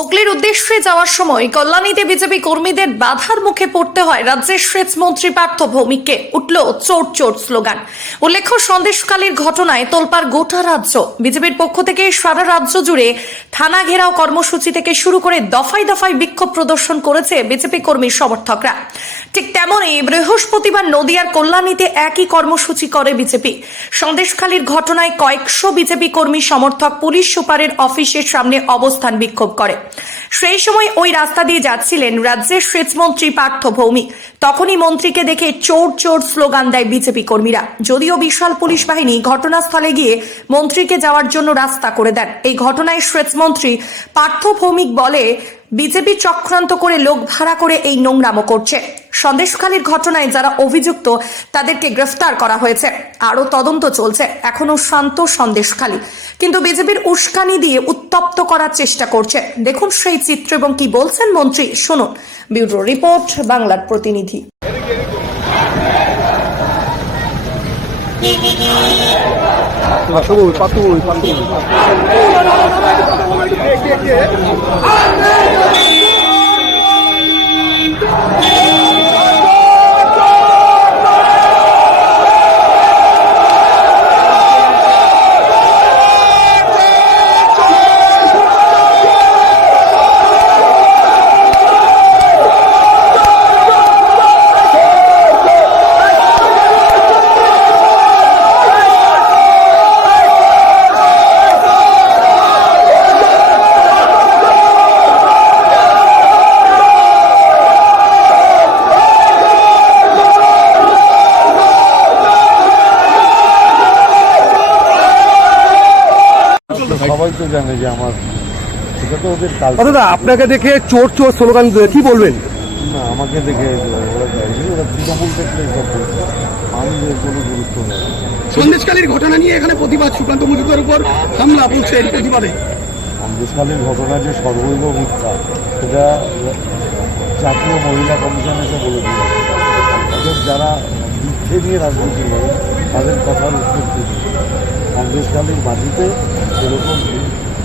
হুগলির উদ্দেশ্যে যাওয়ার সময় কল্যাণীতে বিজেপি কর্মীদের বাধার মুখে পড়তে হয় রাজ্যের সেচ মন্ত্রী পার্থ ভৌমিককে। উঠল চোর চোর স্লোগান। উল্লেখ্য, সন্দেশকালীর ঘটনায় তোলপার গোটা রাজ্য। বিজেপির পক্ষ থেকে সারা রাজ্য জুড়ে থানা ঘেরাও কর্মসূচি থেকে শুরু করে দফায় দফায় বিক্ষোভ প্রদর্শন করেছে বিজেপি কর্মীর সমর্থকরা। ঠিক তেমনই বৃহস্পতিবার নদিয়ার কল্যাণীতে একই কর্মসূচি করে বিজেপি। সন্দেশখালীর ঘটনায় কয়েকশো বিজেপি কর্মী সমর্থক পুলিশ সুপারের অফিসের সামনে অবস্থান বিক্ষোভ করে। সেই সময় ওই রাস্তা দিয়ে যাচ্ছিলেন রাজ্যের সেচমন্ত্রী পার্থ ভৌমিক। তখনই মন্ত্রীকে দেখে চোর চোর স্লোগান দেয় বিজেপি কর্মীরা। যদিও বিশাল পুলিশ বাহিনী ঘটনাস্থলে গিয়ে মন্ত্রীকে যাওয়ার জন্য রাস্তা করে দেন। এই ঘটনায় সেচমন্ত্রী পার্থ ভৌমিক বলে, বিজেপি চক্রান্ত করে লোক ভাড়া করে এই নোংরামো করছে। সন্দেশখালীর ঘটনায় যারা অভিযুক্ত, তাদেরকে গ্রেফতার করা হয়েছে। আরও তদন্ত চলছে। এখনও শান্ত সন্দেশখালী। কিন্তু বিজেপির উস্কানি দিয়ে উত্তপ্ত করার চেষ্টা করছে। দেখুন সেই চিত্র এবং কি বলছেন মন্ত্রী। শুনুন। ব্যুরো রিপোর্ট, বাংলার প্রতিনিধি। পাতবই পাতবই পাতবই সবাই তো জানে যে আমার সেটা তো ওদের কাল দাদা আপনাকে দেখে চোর চোর স্লোগান। কি বলবেন? না আমাকে দেখে ওরা যায়নি ওরা তৃণমূল দেখলে সব বলছে আমি এর কোনো গুরুত্ব নেই সন্দেশকালীর ঘটনা নিয়ে এখানে প্রতিবাদ সুকান্ত মজুমদার উপর হামলা বলছে এর প্রতিবাদে। অন্ধকালীর ঘটনা যে সর্বৈব মিথ্যা সেটা জাতীয় মহিলা কমিশন এসে বলে দিল যারা মিথ্যে নিয়ে রাজনীতি করে তাদের কথার উত্তর দিল সন্দেশকালীর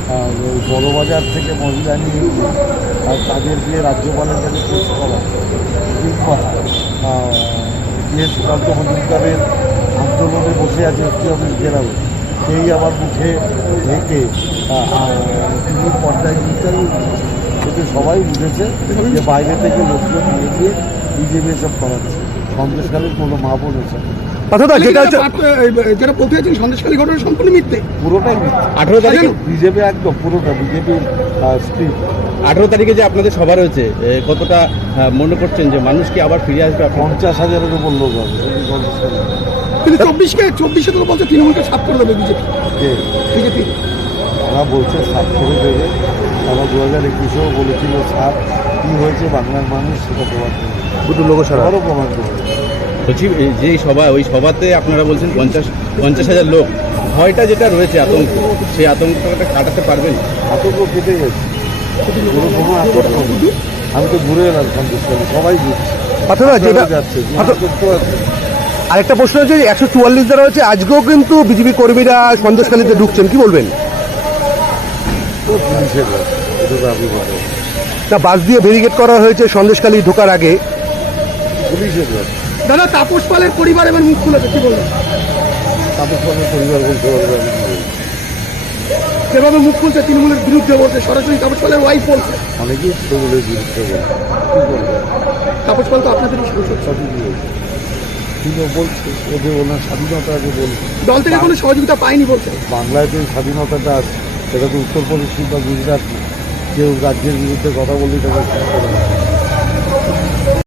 আহ, ওই বড়বাজার থেকে মহিলা নিয়ে আর তাদের দিয়ে রাজ্যপালের কাছে পেশ করা। কিংবা আহ, যে সুকান্ত মজুমদারের আন্দোলনে বসে আছে এসপি অফিস ঘেরাও সেই আমার মুখে থেকে টিভির পর্দায় ইন্টারভিউ এতে সবাই বুঝেছে যে বাইরে থেকে লোকজন নিয়ে গিয়ে বিজেপি এসব করাচ্ছে। সন্দেশকালীর কোনো মা বোন এসব দাদা যেটা সন্দেশকালী ঘটনা সম্পূর্ণ মিথ্যে। পুরোটাই মিথ্যে। আঠেরো তারিখে বিজেপি একদম পুরোটা স্ক্রিপ্ট আঠেরো তারিখে যে আপনাদের সভা রয়েছে কতটা মনে করছেন যে মানুষ কি আবার ফিরে আসবে পঞ্চাশ হাজারের উপর লোক হবে কিন্তু চব্বিশকে চব্বিশে তো বলছে তৃণমূলকে সাফ করে দেবে বিজেপি। তারা বলছে সাত করে দেবে। তারা দু হাজার একুশেও বলেছিল সাত কী হয়েছে বাংলার মানুষ সেটা প্রমাণ করবে দুটো লোক সারা আরও প্রমাণ করবে বলছি এই যে সভা ওই সভাতে আপনারা বলছেন পঞ্চাশ পঞ্চাশ হাজার লোক। ভয়টা যেটা রয়েছে আতঙ্ক সেই আতঙ্কটা কাটাতে পারবেন? আতঙ্ক কেটে গেছে। কোনো কোনো আতঙ্ক আমি তো ঘুরে এলাম সবাই ঘুরছে। যাচ্ছে আরেকটা প্রশ্ন হচ্ছে একশো চুয়াল্লিশ যারা হচ্ছে আজকেও কিন্তু বিজেপি কর্মীরা সন্দেশখালীতে ঢুকছেন কি বলবেন? না বাস দিয়ে ব্যারিকেড করা হয়েছে সন্দেশখালী ঢোকার আগে। পুলিশের দাদা তাপস পালের পরিবার এবার মুখ খুলেছে কি বলবেন? তাপস পালের পরিবার বলতে পারবে সেভাবে মুখ খুলছে তৃণমূলের বিরুদ্ধে বলছে সরাসরি তাপস পালের ওয়াইফ বলছে। অনেকেই তৃণমূলের বিরুদ্ধে বলে। কী করবে তাপস পাল তো আপনাদের কি বলছে বলছে ওদের ওনার স্বাধীনতা আছে বলছে। দল থেকে কোনো সহযোগিতা পায়নি বলছে। বাংলায় যে স্বাধীনতাটা আছে সেটা তো উত্তরপ্রদেশ কিংবা গুজরাট কেউ রাজ্যের বিরুদ্ধে কথা বললে না।